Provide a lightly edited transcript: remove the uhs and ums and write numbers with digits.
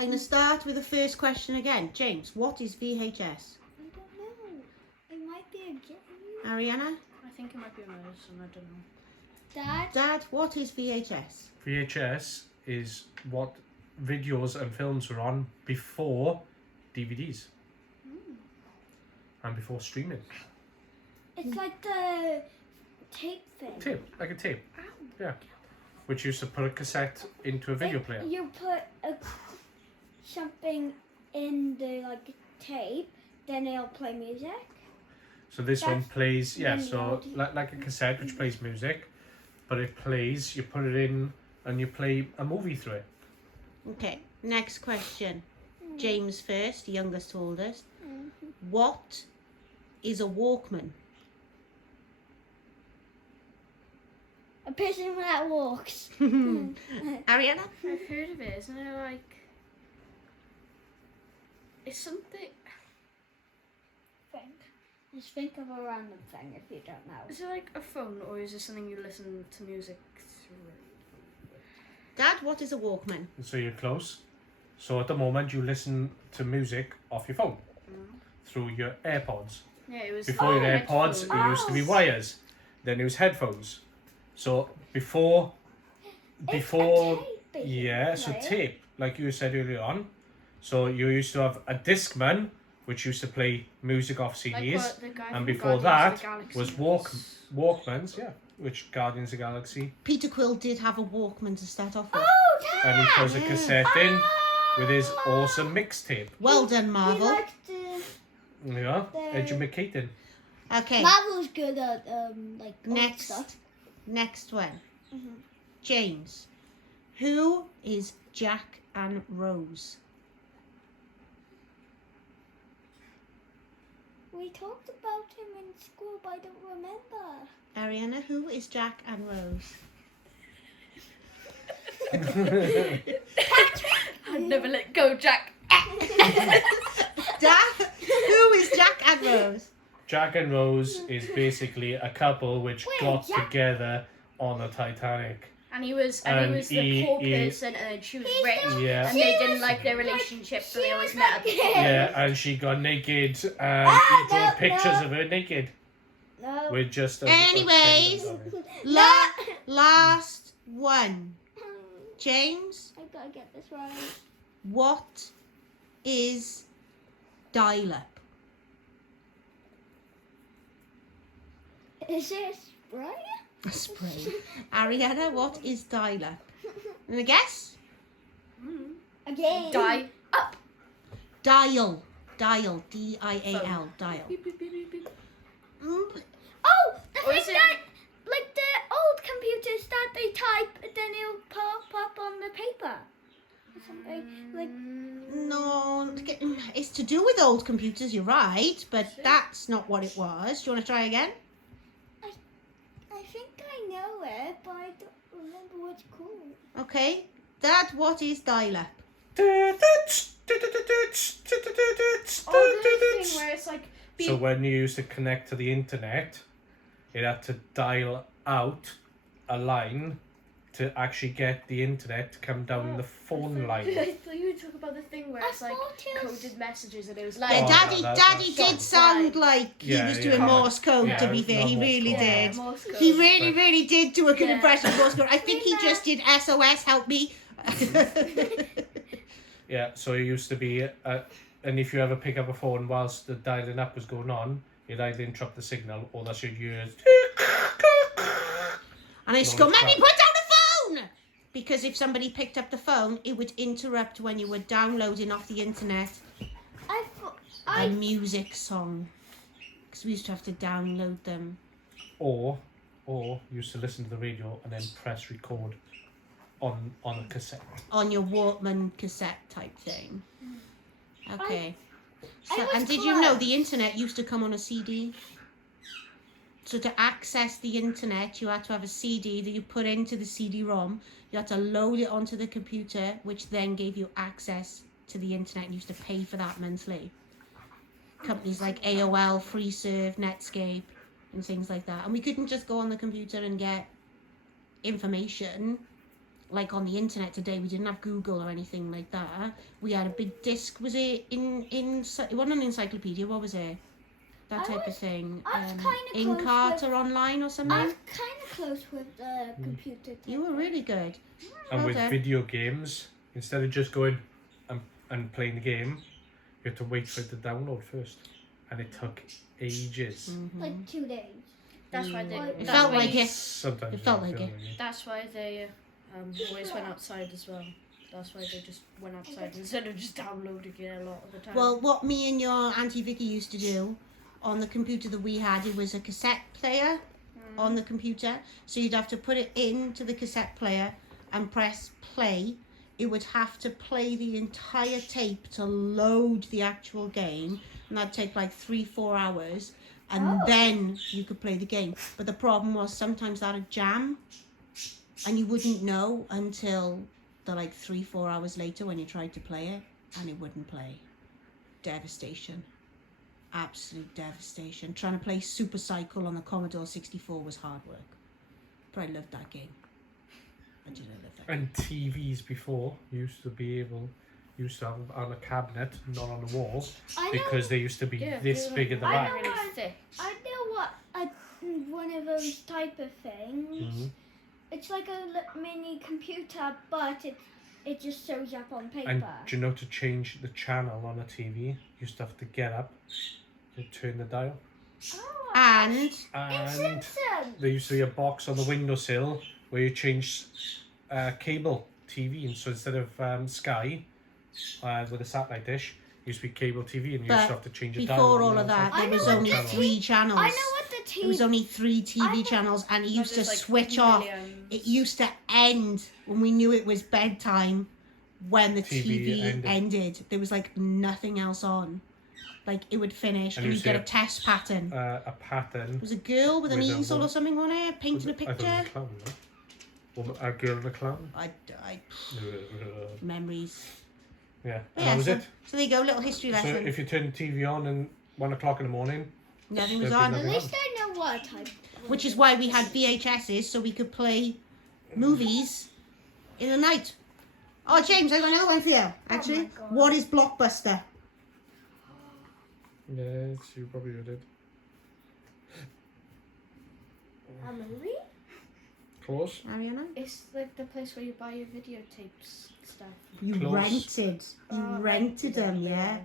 I'm going to start with the first question again. James, what is VHS? I don't know. It might be a game. Ariana? I think it might be a medicine, I don't know. Dad, what is VHS? VHS is what videos and films were on before DVDs and before streaming. It's like the tape thing. Tape, like a tape. Yeah. Which used to put a cassette into a video player. You put something in the tape, then it'll play music. So this one That's plays, yeah, when the so audio- like a cassette which plays music, but it plays, you put it in and you play a movie through it. Okay, next question. James first, youngest to oldest. What is a Walkman? A person that walks. Ariana? I've heard of it, isn't it like... It's something... Just think of a random thing if you don't know. Is it like a phone, or is it something you listen to music through? Dad, what is a Walkman? So you're close. So at the moment you listen to music off your phone through your AirPods. Yeah, it was... Before your AirPods, it used to be wires. Then it was headphones. So before, It's a tape, basically, yeah, so right? tape, like you said earlier on. So you used to have a Discman, which used to play music off CDs, what the guy and from before Guardians that of the Galaxy was Walkmans, yeah, which Guardians of the Galaxy, Peter Quill did have a Walkman to start off with. Oh, Dad! and he throws a cassette in with his awesome mixtape. Well done, He Marvel. liked the... Yeah, educating. Okay, Marvel's good at old next stuff. next one. Mhm. James, who is Jack and Rose? We talked about him in school, but I don't remember. Ariana, who is Jack and Rose? I'd never let go, Jack. Dad, who is Jack and Rose? Jack and Rose is basically a couple which Wait, got Jack- together on the Titanic. And he was And the he- poor he- person, and she was rich, Yeah. and they She didn't was like their like- relationship, so she they always was met like- at the Yeah, and she got naked, and he drew no, pictures no. of her naked No. with just a Anyways. Last one. James, I gotta get this right. what is dial-up? Is it right? A spray. Ariana, what is dial-up? And a guess? Again. Die. Dial. Dial. D-I-A-L. Dial. Beep, beep, beep, beep, beep. Mm, Oh, the Or thing is it- that, like the old computers that they type, and then it'll pop up on the paper. Or something. Like, No, it's to do with old computers, you're right, but that's not what it was. Do you want to try again? I think I know it, but I don't remember what it's called. Okay. Dad, what is dial-up? Oh, the thing where it's like... So when you used to connect to the internet, it had to dial out a line to actually get the internet to come down the phone line. I thought you were talking about the thing where I it's like thought it was- coded messages, and it was Yeah, like... Oh, Daddy, no, Daddy that's- did sound like he Yeah, was doing yeah. Morse code, Yeah, to be fair. not He Morse really code. did. Morse code. He really, But- really did do a good Yeah. impression of Morse code. I think he just did SOS, help me. Yeah, so it used to be, and if you ever pick up a phone whilst the dialing up was going on, it'd either interrupt the signal or that's your ears. And I just go, Mummy, put down the phone! Because if somebody picked up the phone, it would interrupt when you were downloading off the internet a music song. Because we used to have to download them. Or used to listen to the radio and then press record on a cassette. On your Walkman cassette type thing. Okay. So, was and did you know close. the internet used to come on a CD? So to access the internet, you had to have a CD that you put into the CD-ROM. You had to load it onto the computer, which then gave you access to the internet, and you used to pay for that monthly. Companies like AOL, FreeServe, Netscape, and things like that. And we couldn't just go on the computer and get information. like on the internet today. We didn't have Google or anything like that. We had a big disc. Was it it wasn't an encyclopedia. What was it? That type of thing. I was kinda In close Carter online or I something. was kind of close with the computer. You were really good. And with Okay. video games, instead of just going and playing the game, you had to wait for it to download first, and it took ages. Like 2 days. That's why they. It that's felt why like you- it. Sometimes It felt don't like feel it. That's why they always went outside as well. That's why they just went outside instead of just downloading it a lot of the time. Well, what me and your Auntie Vicky used to do on the computer that we had, it was a cassette player on the computer. So you'd have to put it into the cassette player and press play. It would have to play the entire tape to load the actual game, and that'd take like 3-4 hours, and then you could play the game. But the problem was sometimes that'd jam, and you wouldn't know until the like 3-4 hours later when you tried to play it, and it wouldn't play. Devastation. Absolute devastation. Trying to play Super Cycle on the Commodore 64 was hard work. But I loved that game. I did, I love that game. And TVs before used to have on a cabinet, not on the wall, I know. because they used to be Yeah, this they big at the were back. know. really thick. I know what one of those type of things. Mhm. It's like a mini computer, but it just shows up on paper. And do you know, to change the channel on a TV, you used to have to get up and turn the dial. Oh, And it's And Simpson. there used to be a box on the windowsill where you change cable TV, and so instead of Sky with a satellite dish, it used to be cable TV, and you used to have to change the dial. before on all the of that, I there know was what only the 3 channels. I know what the There was TV. only 3 I TV know- channels, and it used to There's, like, switch off. millions. It used to end when we knew it was bedtime, when the TV TV ended. There was like nothing else on. Like it would finish, And and you you'd get see a test pattern. a pattern. It was a girl with an with a easel or woman- something on it, painting a I thought it was picture. a clown, no? Woman, a girl and a clown. I memories. Yeah, But and that was so, it. so there you go, little history So lesson. if you turn the TV on and 1 o'clock in the morning, Nothing was there'd be on. At nothing least I know what type. Which is why we had VHSs, so we could play movies in the night. Oh, James, I got another one for you. Actually, God. what is Blockbuster? yes, you probably did. A movie? Close. Ariana? It's like the place where you buy your videotapes stuff. You Close. rented. You rented them, yeah.